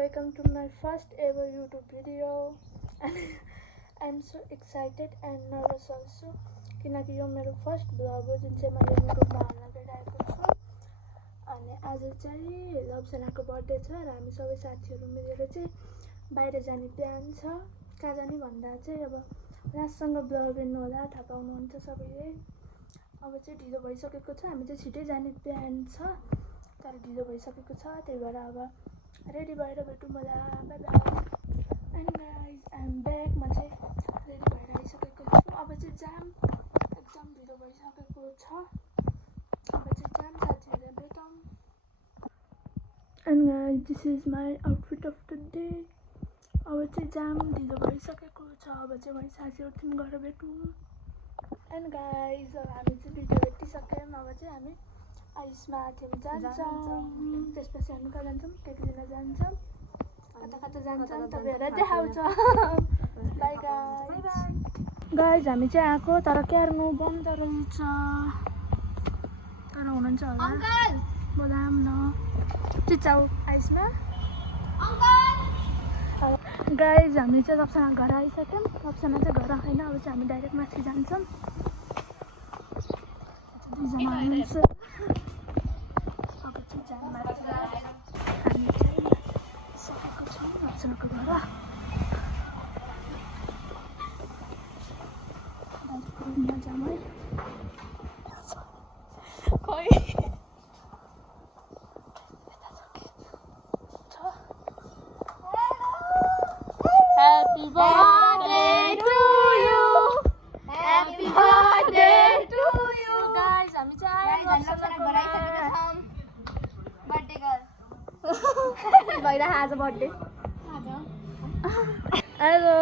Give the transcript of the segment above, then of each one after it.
welcome to my first ever YouTube video and I'm so excited and nervous also किनकि यो मेरो first blog हो जुन चाहिँ मैले युट्युबमा हाल्न गइरहेको छु अनि आज चाहिँ लभजनाको बर्थडे छ र हामी सबै साथीहरू मिलेर चाहिँ बाहिर जाने प्लान छ कहाँ जाने भन्दा चाहिँ अब राजसँग ब्लग हेर्नु होला थाहा पाउनुहुन्छ सबैले अब चाहिँ ढिलो भइसकेको छ हामी चाहिँ छिटै जाने प्लान छ तर ढिलो भइसकेको छ त्यही भएर अब रेडी भएर भेटौँ होला bye bye and guys I am back म चाहिँ रेडी भएर आइसकेको छु अब चाहिँ जाम एकदम ढिलो भइसकेको छ अब चाहिँ जाम साथीहरूलाई भेटौँ and guys this is my outfit of the day अब चाहिँ जाम ढिलो भइसकेको छ अब चाहिँ मैले साथीहरूसँग गएर भेटौँ एन्ड गाइज हामी चाहिँ भिडियो भेटिसक्यौँ अब चाहिँ हामी आइसमा थियौँ जान्छौँ त्यसपछि हामी कहाँ जान्छौँ केक लिन जान्छौँ कता कता जान्छौँ तपाईँहरूलाई देखाउँछ बाई गाइज गाइज हामी चाहिँ आएको तर क्यार्नु बन्द रहेछ तर हुनुहुन्छ होला बोलाम न चिचाउ आइसमा गाइज हामी चाहिँ लप्सना घर आइसक्यौँ लप्सना चाहिँ घर आएन अब चाहिँ हामी डाइरेक्ट माथि जान्छौँ दुईजना हुनुहुन्छ अब चाहिँ जाम माथि हामी चाहिँ सकेको छौँ लप्सनाको घर डाइरेक्ट रुममा जाऊँ है खोइ Happy birthday to you. Happy birthday to you. Guys, हामी चाहिँ लप्सना गराइसकेका छौँ बर्थडे गर्ल भइरहेको आज बर्थडे हेलो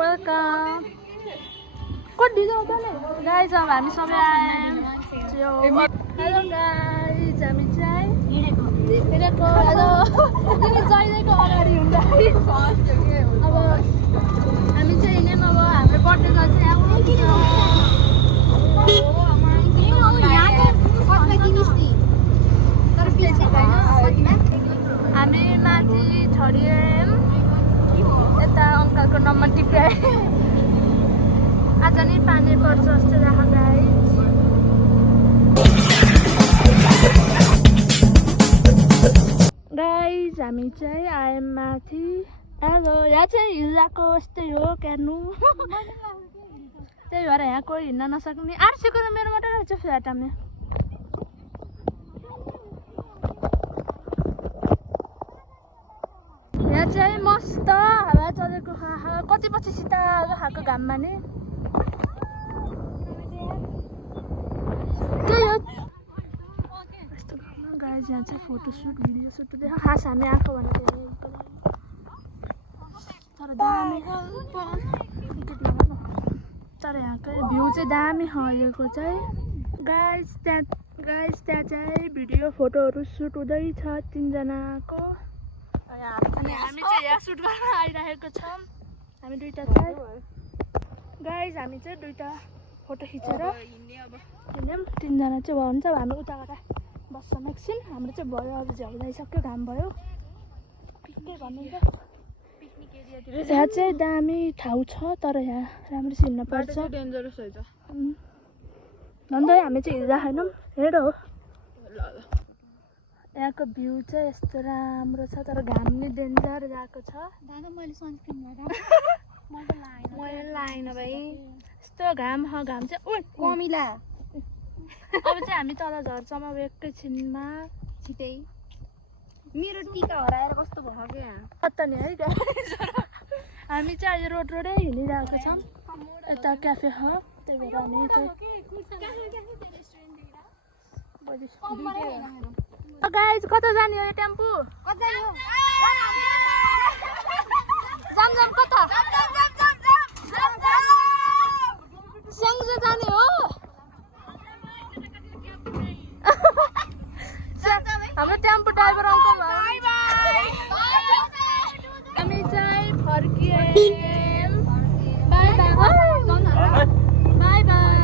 वेलकम कति ढिलो होला गाइज अब हामी सबै आयौँ हेलो गाइज हामी चाहिँ हिँडेको हेलो तिमी जहिलेको अगाडि हुँदाखेरि अब हामी चाहिँ हिँड्यौँ अब हाम्रो बर्थडे गर्ल चाहिँ हामी माथि छरियौँ यता अङ्कलको नम्बर टिप्यायो आज नि पानी पर्छ जस्तो राख गाइज गाइज हामी चाहिँ आयौँ माथि हेलो यहाँ चाहिँ हिल्लाको यस्तै हो क्यार्नु त्यही भएर यहाँ कोही हिँड्न नसक्ने आरसीको त मेरो मात्रै रहेछ फ्ल्याट हामी यहाँ चाहिँ मस्त हावा चलेको कति पछि शीतल खाएको घाममा नि त्यही हो यस्तो गाइज यहाँ चाहिँ फोटोसुट भिडियो सुट देख खास हामी आएको भनेको तर दामी तर यहाँको भ्यू चाहिँ दामी अहिलेको चाहिँ गाइज त्यहाँ चाहिँ भिडियो फोटोहरू सुट हुँदैछ तिनजनाको अनि हामी चाहिँ यहाँ सुट गर्न आइरहेको छौँ हामी दुईवटा चाहिँ गाइज हामी चाहिँ दुईवटा फोटो खिचेर हिँड्यौँ तिनजना चाहिँ भयो हुन्छ हामी उताबाट बस्छौँ एकछिन हाम्रो चाहिँ भयो अब झ्याउलाइसक्यो घाम भयो के भन्नुहुन्छ यहाँ चाहिँ दामी ठाउँ छ तर यहाँ राम्रोसँग हिँड्न पर्छ डेन्जरस रहेछ झन्डै हामी चाहिँ हिँड्दा छैनौँ हेर हो यहाँको भ्यू चाहिँ यस्तो राम्रो छ तर घाम नि डेन्जर गएको छ मैले सनस्क्रिन मैले लाएन भाइ यस्तो घाम चाहिँ ओ कमिला अब चाहिँ हामी तल झर्छौँ अब एकैछिनमा छिटै मेरो टिका हराएर कस्तो भयो क्या कता नि है हामी चाहिँ अहिले रोडै हिँडिरहेको छौँ यता क्याफे त्यही भएर हामी गाइज कता जाने हो यो टेम्पो जाम कता स्याङ्जा जाने हो हाम्रो टेम्पो ड्राइभर अङ्कल हामी चाहिँ फर्कियौँ बाई बाई बाई बाई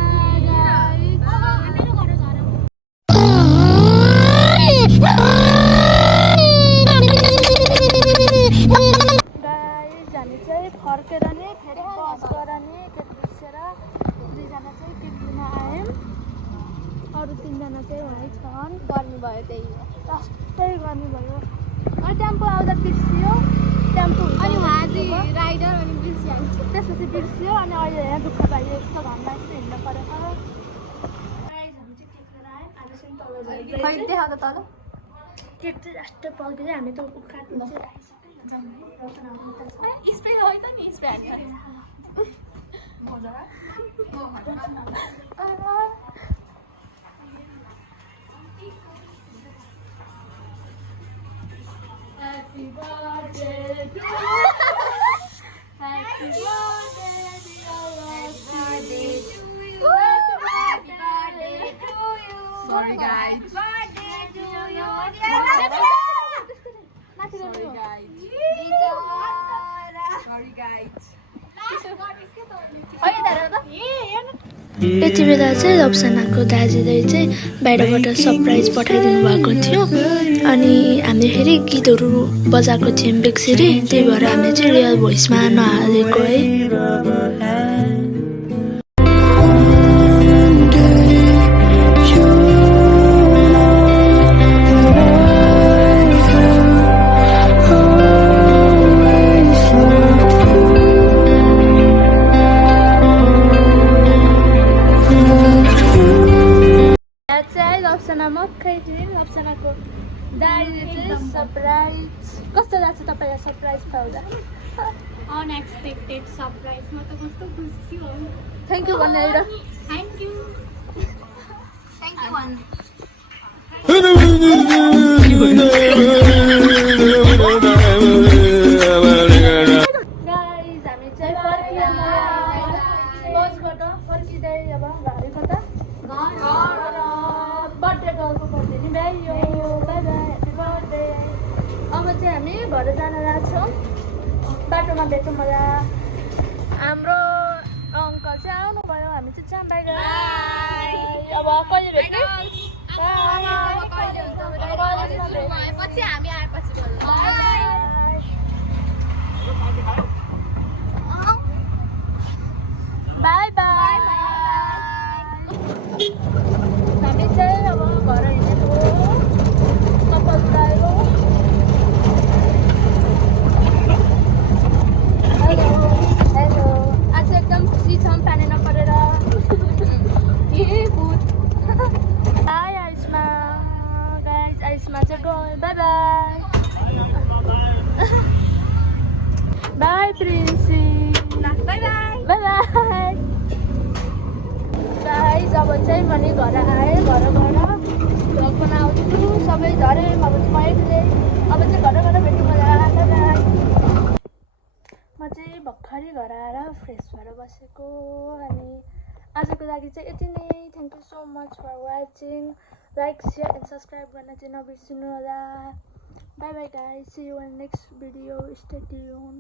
अरू 3 जना चाहिँ वहीँ छन् गर्मी भयो त्यही हो कस्तै गर्नु भयो अनि टेम्पो आउँदा बिर्सियो टेम्पो अनि उहाँ चाहिँ राइडर अनि बिर्सिहाल्छ त्यसपछि बिर्सियो अनि अहिले यहाँ दुःख पाइयो यस्तो घाममा यस्तो हिँड्नु परेको खै देखाउ त तल केक चाहिँ लास्ट पल्केर हामी त काट्नु चाहिँ स्प्रे होइ त नि spray Happy birthday to you. Happy birthday dear birthday to you. Happy birthday to you. Sorry guys. Birthday to you. Sorry guys. Sorry guys. यति बेला चाहिँ रब्सनाको दाजुले चाहिँ बाहिरबाट सरप्राइज पठाइदिनु भएको थियो अनि हामीले फेरि गीतहरू बजाएको थियौँ बेक्सरी त्यही भएर हामीले चाहिँ रियल भोइसमा नहालेको है रब्सनाको दाइले चाहिँ सरप्राइज कस्तो लाग्छ तपाईँलाई सरप्राइज पाउँदा अनएक्सपेक्टेड सरप्राइज म त कस्तो खुसी छु थ्याङ्क यू भनेर थ्याङ्क यू भन्न गाइस हामी चाहिँ बसबाट फर्किँदै अब घरै कता बर्थडे गर्लको बर्थडे नि भ्याइयो बाई बाई ह्याप्पी बर्थडे अब चाहिँ हामी घर जान लाग्छौँ बाटोमा भेटौँ होला हाम्रो अङ्कल चाहिँ आउनुभयो हामी चाहिँ जाऊँ बाई अब कहिले भेट्ने पछि हामी आएपछि बाई बाई हामी चाहिँ अब घर हिँडेको कपाल लगायो हेलो हेलो आज एकदम खुसी छौँ पानी नपरेर के भूत हाई आइसमा गाइस आइसमा चाहिँ गयो bye bye bye Princy bye bye bye bye guys अब चाहिँ म नि घर आएँ घरबाट भ्लग बनाउँछु सबै झरे अब म एक्लै अब चाहिँ घर भेट्नु मलाई म चाहिँ भर्खरै घर आएर फ्रेस भएर बसेको अनि आजको लागि चाहिँ यति नै thank you so much for watching like share and subscribe गर्न चाहिँ नबिर्सिनु होला bye bye guys see you in next video stay tune